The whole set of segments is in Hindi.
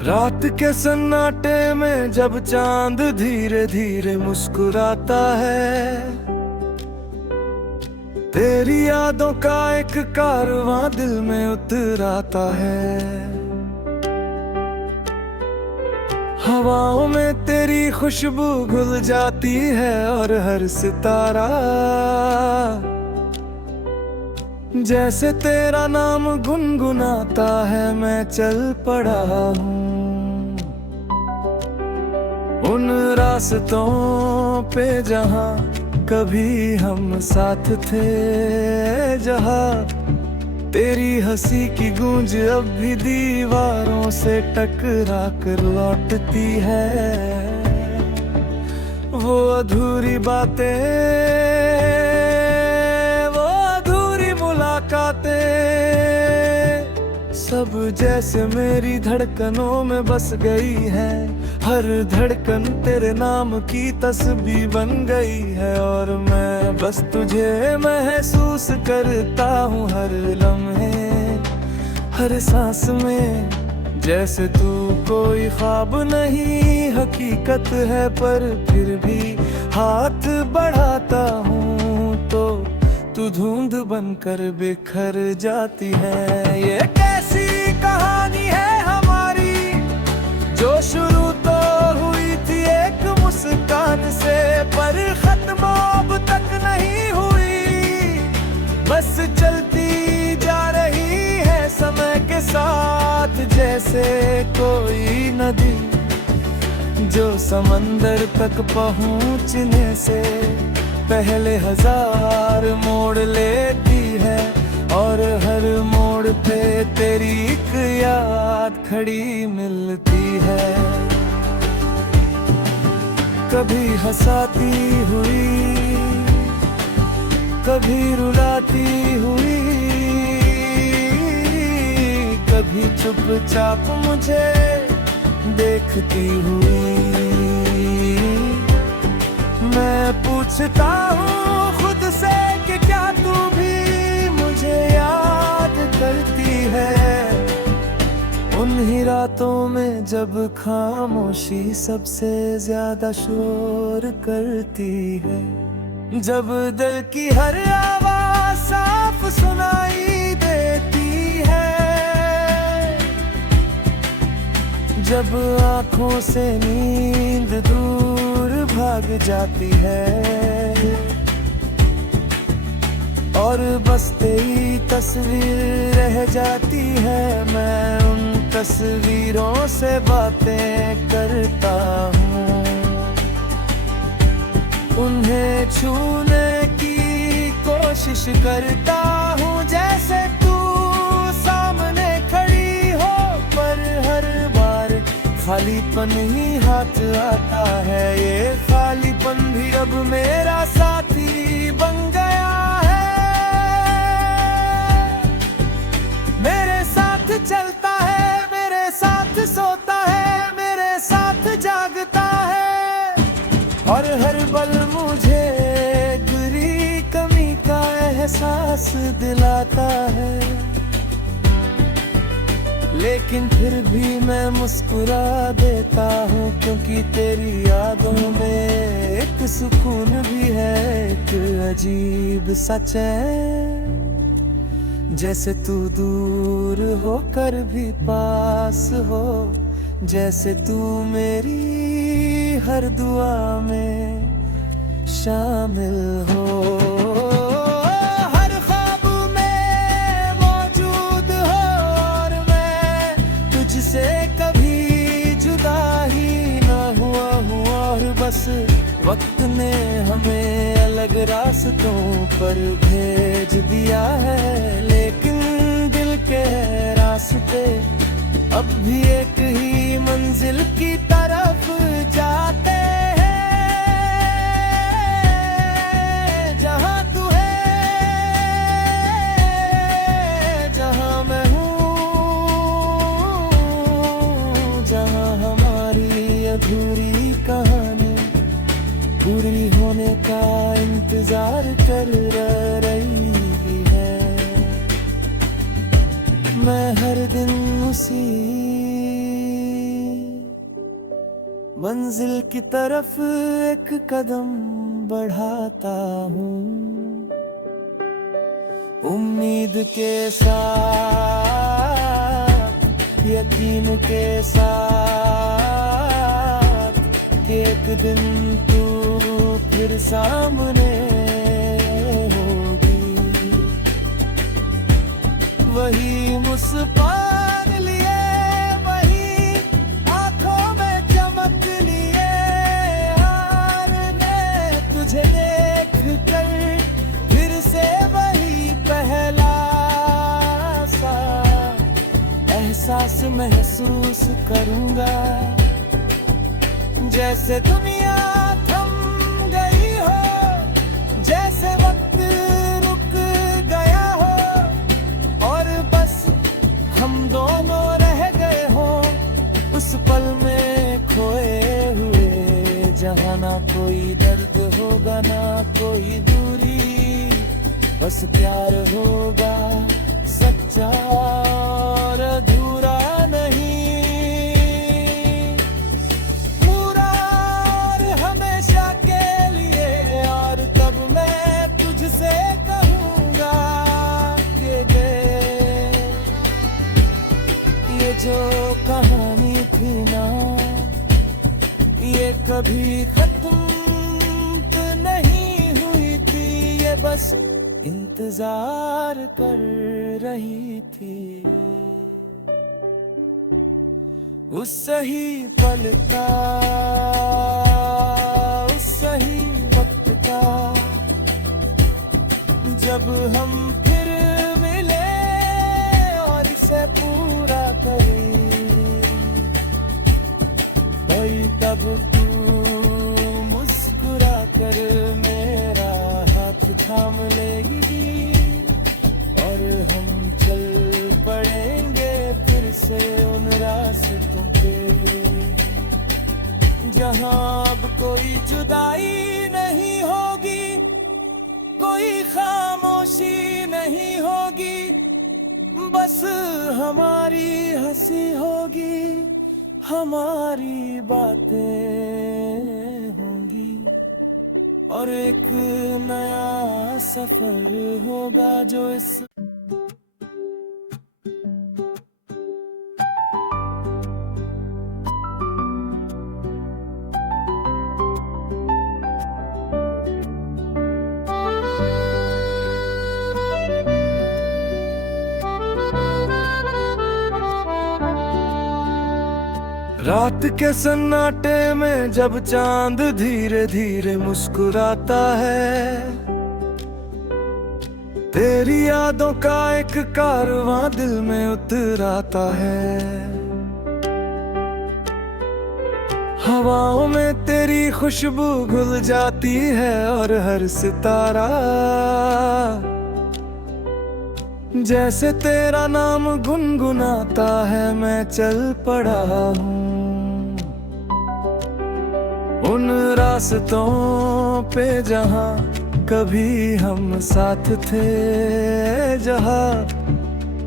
रात के सन्नाटे में जब चांद धीरे धीरे मुस्कुराता है, तेरी यादों का एक कारवां दिल में उतराता है। हवाओं में तेरी खुशबू घुल जाती है और हर सितारा जैसे तेरा नाम गुनगुनाता है। मैं चल पड़ा हूँ उन रास्तों पे जहाँ कभी हम साथ थे, जहाँ तेरी हंसी की गूंज अब भी दीवारों से टकरा कर लौटती है। वो अधूरी बातें, वो अधूरी मुलाकातें सब जैसे मेरी धड़कनों में बस गई है। हर धड़कन तेरे नाम की तस्बीह बन गई है और मैं बस तुझे महसूस करता हूँ हर लम्हे, हर सांस में। जैसे तू कोई ख्वाब नहीं हकीकत है, पर फिर भी हाथ बढ़ाता हूँ तो तू धुंध बनकर बिखर जाती है। ये कैसी कहानी है हमारी जो शुरू तो हुई थी एक मुस्कान से, पर खत्म अब तक नहीं हुई। बस चलती जा रही है समय के साथ, जैसे कोई नदी जो समंदर तक पहुंचने से पहले हजार मोड़ लेती है, और हर मोड़ पे तेरी एक याद खड़ी मिलती है। कभी हंसाती हुई, कभी रुलाती हुई, कभी चुपचाप मुझे देखती हुई। मैं पूछता हूँ खुद से कि क्या तू भी मुझे याद करती है उन ही रातों में जब खामोशी सबसे ज्यादा शोर करती है, जब दिल की हर आवाज साफ सुनाई देती है, जब आँखों से नींद दूर भाग जाती है और बस तेरी तस्वीर रह जाती है। मैं उन तस्वीरों से बातें करता हूँ, उन्हें छूने की कोशिश करता हूँ, जैसे तू सामने खड़ी हो, पर हर बार खालीपन ही हाथ आता है। ये खालीपन भी अब मेरा साथी बन गया है, मेरे साथ चलता है, मेरे साथ सोता है, मेरे साथ जागता है, और हर पल मुझे बुरी कमी का एहसास दिलाता है। लेकिन फिर भी मैं मुस्कुरा देता हूँ, क्योंकि तेरी यादों में एक सुकून भी है, एक अजीब सा चैन। जैसे तू दूर होकर भी पास हो, जैसे तू मेरी हर दुआ में शामिल हो। हर ख्वाब में मौजूद हो और मैं तुझसे कभी जुदा ही ना हुआ हूँ, और बस वक्त ने हमें अलग रास्तों पर भेज दिया है। लेकिन दिल के रास्ते अब भी एक ही मंजिल की तरफ जाते हैं, जहाँ तू है, जहाँ मैं हूँ, जहाँ हमारी अधूरी कहानी पूरी होने का इंतजार कर रही है। मैं हर दिन उसी मंजिल की तरफ एक कदम बढ़ाता हूँ, उम्मीद के साथ, यकीन के साथ कि एक दिन तू फिर सामने होगी, वही मुस्कान लिए, वही आंखों में चमक लिए, यार मैं तुझे देख कर फिर से वही पहला सा एहसास महसूस करूंगा, जैसे दुनिया थम गई हो, जैसे वक्त रुक गया हो, और बस हम दोनों रह गए हो उस पल में खोए हुए, जहाँ ना कोई दर्द होगा ना कोई दूरी, बस प्यार होगा सच्चा और अधूरा नहीं, पूरा और हमेशा के लिए। और तब मैं तुझसे कहूँगा कि ये जो कहानी थी ना, ये कभी खत्म नहीं हुई थी, ये बस इंतजार कर रही थी उस सही पल का, उस सही वक्त का, जब हम फिर मिले और इसे पूरा करें, कोई तब तू मुस्कुरा कर मेरा हाथ थाम लेगी, और हम चल पड़ेंगे फिर से उन रास्तों पे, जहाँ अब कोई जुदाई नहीं होगी, कोई खामोशी नहीं होगी, बस हमारी हंसी होगी, हमारी बातें होंगी, और एक नया सफर होगा जो इस रात के सन्नाटे में जब चांद धीरे धीरे मुस्कुराता है, तेरी यादों का एक कारवां दिल में उतराता है, हवाओं में तेरी खुशबू घुल जाती है, और हर सितारा जैसे तेरा नाम गुनगुनाता है। मैं चल पड़ा हूँ उन रास्तों पे जहाँ कभी हम साथ थे, जहाँ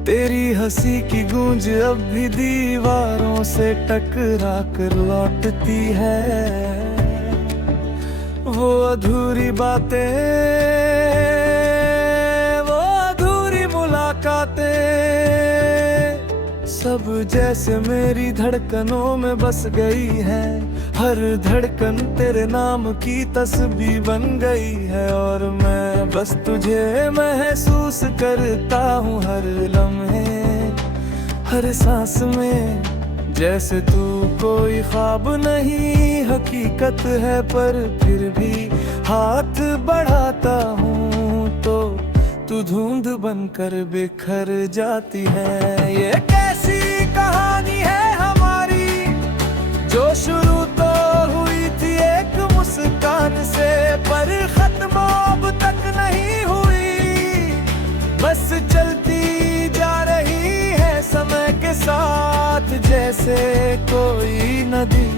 तेरी हंसी की गूंज अब भी दीवारों से टकरा कर लौटती है। वो अधूरी बातें, वो अधूरी मुलाकातें, सब जैसे मेरी धड़कनों में बस गई है। हर धड़कन तेरे नाम की तस्बीह बन गई है, और मैं बस तुझे महसूस करता हूँ हर लम्हे, हर सांस में। जैसे तू कोई ख्वाब नहीं हकीकत है, पर फिर भी हाथ बढ़ाता हूँ तो तू धुंध बनकर बिखर जाती है। ये कैसी कहानी है हमारी, जो शुरू तो हुई थी एक मुस्कान से, पर खत्म अब तक नहीं हुई, बस चलती जा रही है समय के साथ। जैसे कोई नदी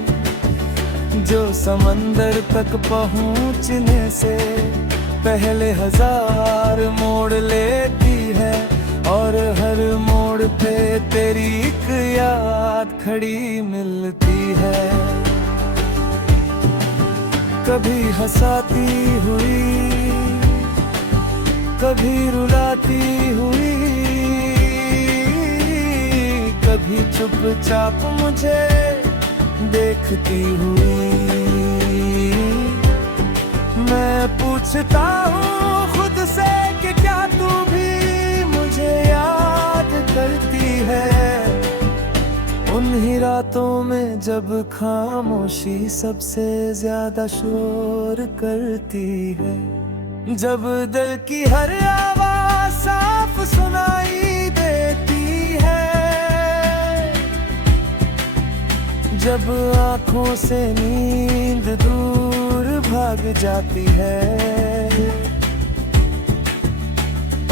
जो समंदर तक पहुँचने से पहले 1000 मोड़ लेती है, और हर मोड़ पे तेरी एक याद खड़ी मिलती है। कभी हंसाती हुई, कभी रुलाती हुई, कभी चुपचाप मुझे देखती हुई। मैं पूछता हूँ खुद से कि क्या तू भी मुझे याद करती है, उन ही रातों में जब खामोशी सबसे ज्यादा शोर करती है, जब दिल की हर आवाज साफ सुनाई देती है, जब आंखों से नींद दूर भाग जाती है,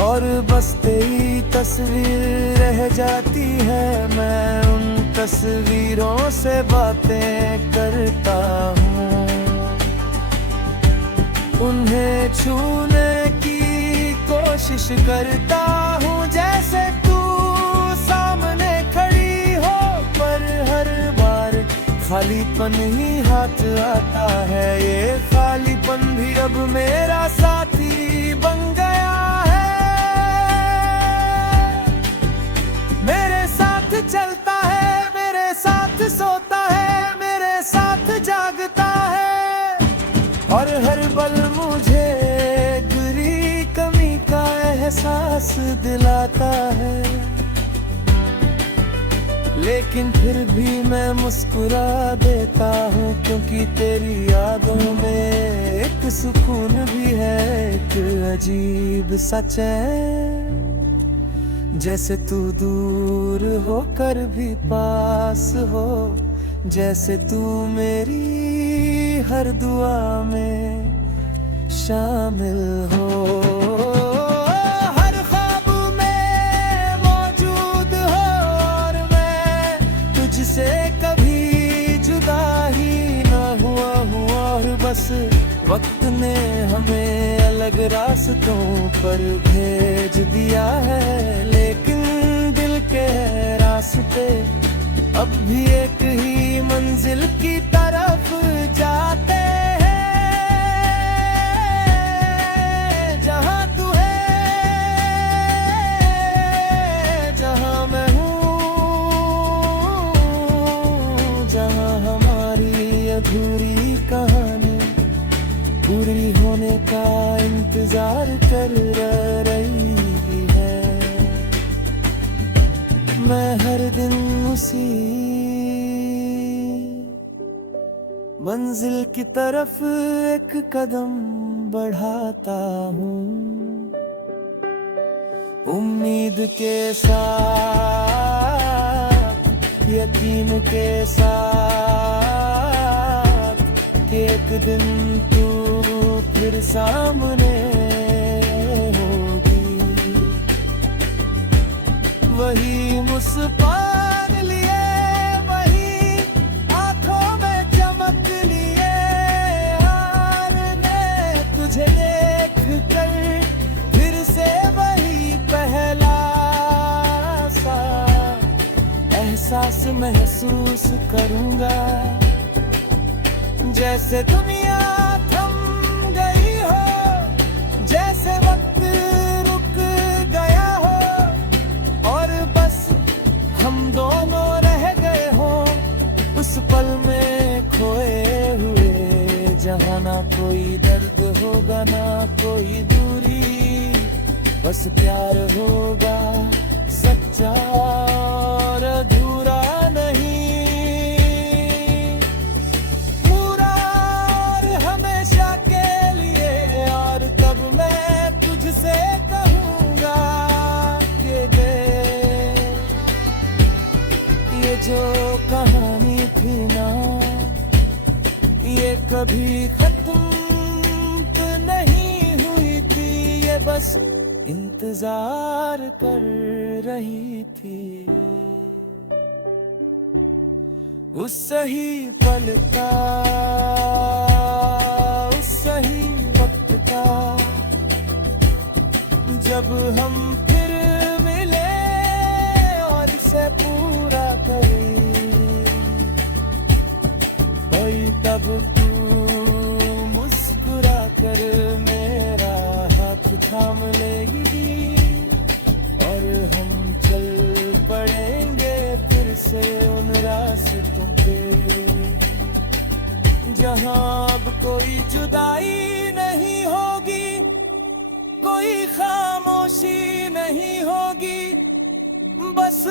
और बस तेरी तस्वीर रह जाती है। मैं उन तस्वीरों से बातें करता हूँ, उन्हें छूने की कोशिश करता हूँ, जैसे तू सामने खड़ी हो, पर हर बार खालीपन ही हाथ आता है। ये खालीपन भी अब मेरा साथी बन गया है, मेरे साथ चलता है, मेरे साथ सोता है, मेरे साथ जागता है, और हर पल मुझे तेरी कमी का एहसास दिलाता है। लेकिन फिर भी मैं मुस्कुरा देता हूँ, क्योंकि तेरी यादों में एक सुकून भी है, एक अजीब सा चैन, जैसे तू दूर होकर भी पास हो, जैसे तू मेरी हर दुआ में शामिल हो। हर ख्वाब में मौजूद हो, और मैं तुझसे कभी जुदा ही ना हुआ हूँ, और बस वक्त ने हमें अलग रास्तों पर भेज दिया है, लेकिन दिल के रास्ते अब भी एक ही मंजिल की तरफ जाते हैं। जहाँ तू है, जहाँ मैं हूँ, जहाँ हमारी अधूरी कहानी पूरी होने का इंतजार कर रही है। मैं हर दिन उसी मंजिल की तरफ एक कदम बढ़ाता हूँ, उम्मीद के साथ, यकीन के साथ, कि एक दिन तू फिर सामने होगी, वही मुस्कान लिए, वही आंखों में चमक लिए, और मैं तुझे देख कर फिर से वही पहला सा एहसास महसूस करूंगा, जैसे दुनिया थम गई हो, जैसे वक्त रुक गया हो, और बस हम दोनों रह गए हो उस पल में खोए हुए, जहाँ ना कोई दर्द होगा ना कोई दूरी, बस प्यार होगा सच्चा और अधूरा नहीं, पूरा और हमेशा के लिए। और तब मैं तुझसे कहूँगा ये दे, ये जो कहानी थी ना, ये कभी खत्म नहीं हुई थी, ये बस इंतजार कर रही थी उस सही पल का, उस सही वक्त का, जब हम फिर मिले और इसे पूरा करें। कोई तब तू अगर मेरा हाथ थाम लेगी और हम चल पड़ेंगे फिर से उन रास्तों पे, जहाँ अब कोई जुदाई नहीं होगी, कोई खामोशी नहीं होगी, बस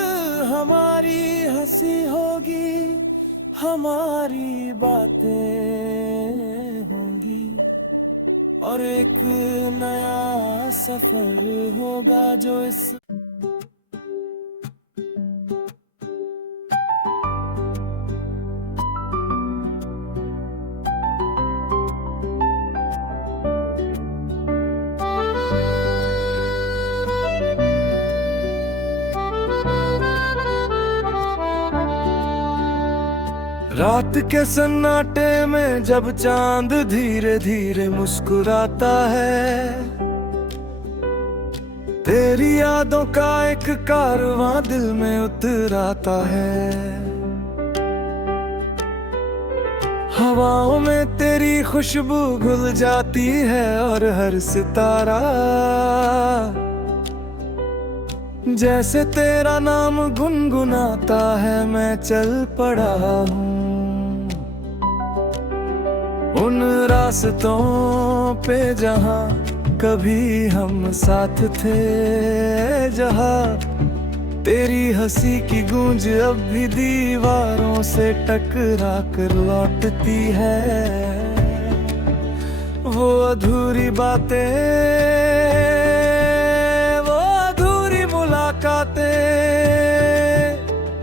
हमारी हंसी होगी, हमारी बातें होंगी और एक नया सफर होगा जो इस रात के सन्नाटे में जब चांद धीरे धीरे मुस्कुराता है, तेरी यादों का एक कारवां दिल में उतराता है। हवाओं में तेरी खुशबू घुल जाती है और हर सितारा जैसे तेरा नाम गुनगुनाता है। मैं चल पड़ा हूँ उन रास्तों पे जहाँ कभी हम साथ थे, जहाँ तेरी हंसी की गूंज अब भी दीवारों से टकरा कर लौटती है। वो अधूरी बातें, वो अधूरी मुलाकातें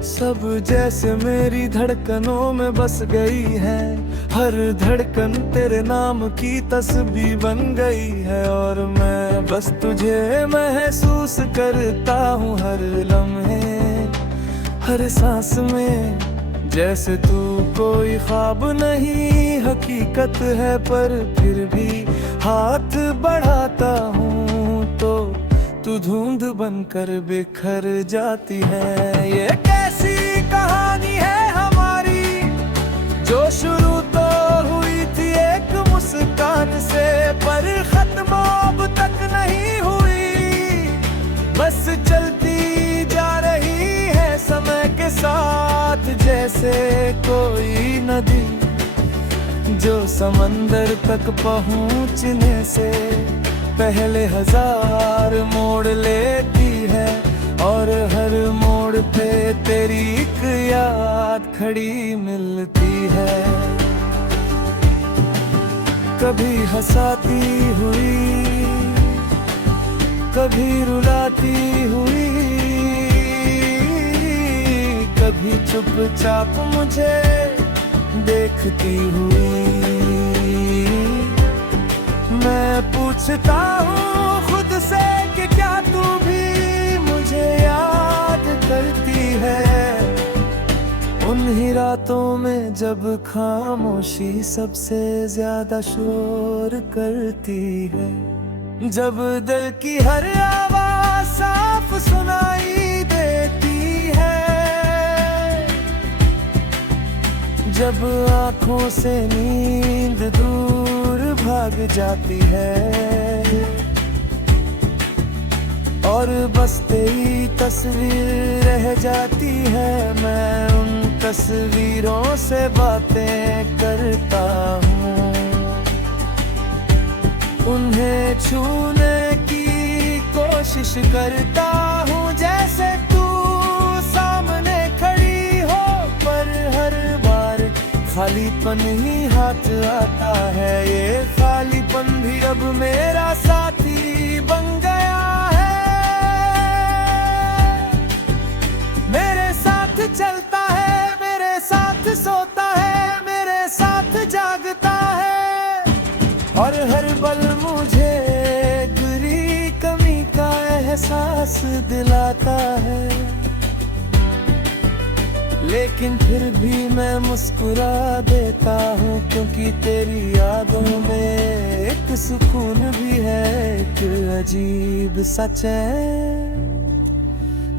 सब जैसे मेरी धड़कनों में बस गई है। हर धड़कन तेरे नाम की तस्बीह बन गई है और मैं बस तुझे महसूस करता हूँ हर लम्हे, हर सांस में। जैसे तू कोई ख्वाब नहीं हकीकत है, पर फिर भी हाथ बढ़ाता हूँ तो तू धुंध बनकर बिखर जाती है। ये कैसी कहानी है हमारी जो शुरू तो हुई थी एक मुस्कान से, पर खत्म अब तक नहीं हुई, बस चलती जा रही है समय के साथ। जैसे कोई नदी जो समंदर तक पहुँचने से पहले 1000 मोड़ लेती है और हर मोड़ पे तेरी एक याद खड़ी मिलती है। कभी हंसाती हुई, कभी रुलाती हुई, कभी चुपचाप मुझे देखती हुई। मैं पूछता हूँ खुद से कि क्या तू भी मुझे याद करती है उन ही रातों में जब खामोशी सबसे ज्यादा शोर करती है, जब दिल की हर आवाज साफ सुनाई देती है, जब आँखों से नींद दूर भाग जाती है और बस तेरी तस्वीर रह जाती है। मैं उन तस्वीरों से बातें करता हूँ, उन्हें छूने की कोशिश करता हूँ, जैसे तू सामने खड़ी हो, पर हर बार खालीपन ही हाथ आता है। ये खालीपन भी अब मेरा साथी बन गया है, मेरे साथ चलता है, मेरे साथ सोता है, मेरे साथ जागता है और हर पल मुझे बुरी कमी का एहसास दिलाता है। लेकिन फिर भी मैं मुस्कुरा देता हूँ, क्योंकि तेरी यादों में एक सुकून भी है, एक अजीब सा चैन।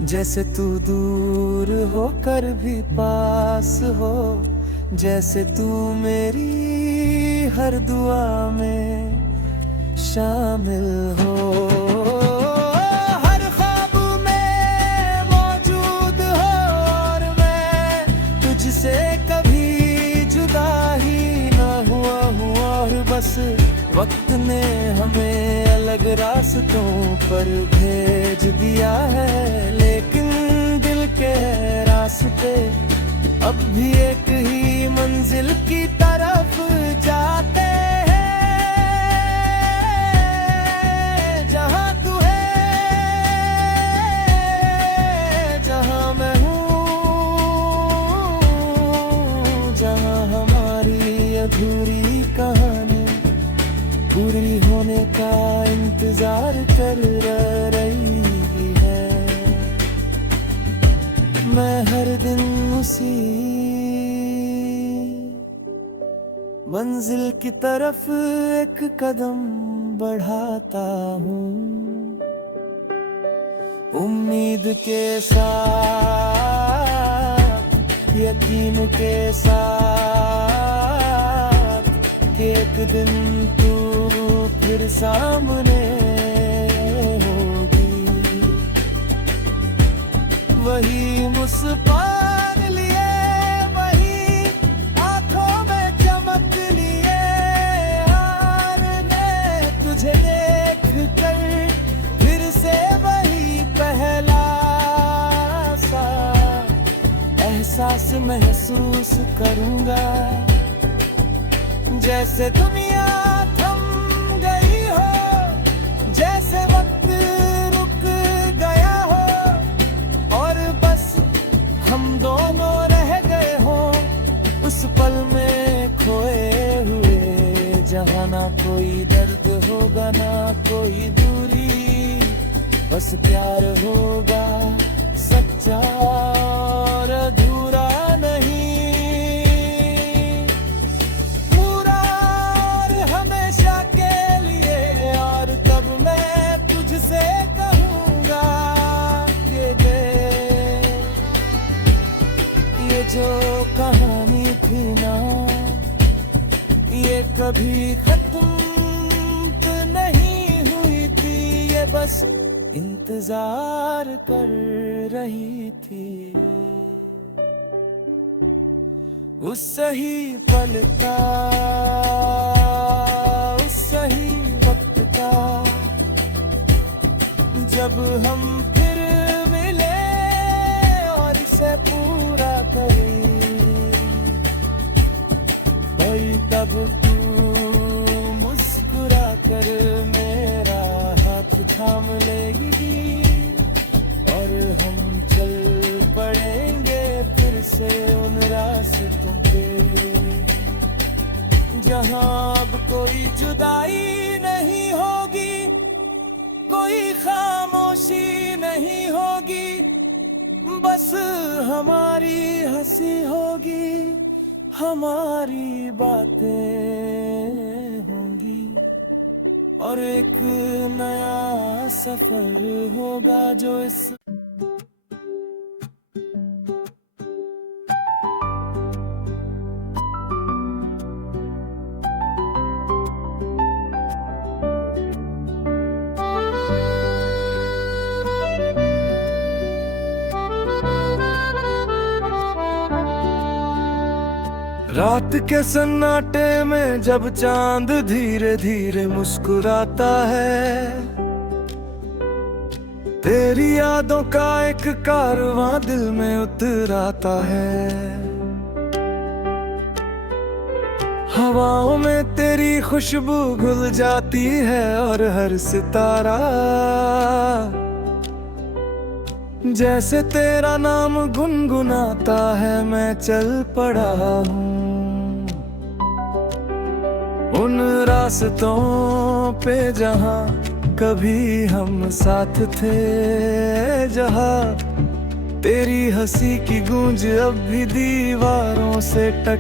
जैसे तू दूर होकर भी पास हो, जैसे तू मेरी हर दुआ में शामिल हो। हर ख्वाब में मौजूद हो और मैं तुझसे कभी जुदा ही ना हुआ हूँ। और बस वक्त ने हमें अलग रास्तों पर भेज दिया है, लेकिन दिल के रास्ते अब भी एक ही मंजिल की तरफ जाते हैं। जहाँ तू है, जहाँ मैं हूँ, जहाँ हमारी अधूरी कहानी पूरी होने का इंतजार कर रही है। मैं हर दिन उसी मंजिल की तरफ एक कदम बढ़ाता हूँ, उम्मीद के साथ, यकीन के साथ कि एक दिन तू फिर सामने होगी। वही मुस्कान लिए, वही आंखों में चमक लिए, हार में तुझे देख कर फिर से वही पहला सा एहसास महसूस करूंगा। जैसे दुनिया थम गई हो, जैसे वक्त रुक गया हो, और बस हम दोनों रह गए हो उस पल में खोए हुए। जहाँ ना कोई दर्द होगा, ना कोई दूरी, बस प्यार होगा सच्चा और अधूरा नहीं। जो कहानी थी ना, ये कभी खत्म नहीं हुई थी, ये बस इंतजार कर रही थी उस सही पल का, उस सही वक्त का, जब हम फिर मिले और इसे पूरा करें। भाई तब तू मुस्कुरा कर मेरा हाथ थाम लेगी और हम चल पड़ेंगे फिर से उन रास्तों पे, जहाँ अब कोई जुदाई नहीं होगी, कोई खामोशी नहीं होगी, बस हमारी हंसी होगी, हमारी बातें होंगी और एक नया सफर होगा जो इस रात के सन्नाटे में जब चांद धीरे धीरे मुस्कुराता है, तेरी यादों का एक कारवां दिल में उतराता है। हवाओं में तेरी खुशबू घुल जाती है और हर सितारा जैसे तेरा नाम गुनगुनाता है। मैं चल पड़ा हूँ उन रास्तों पे जहाँ कभी हम साथ थे, जहाँ तेरी हंसी की गूंज अब भी दीवारों से टक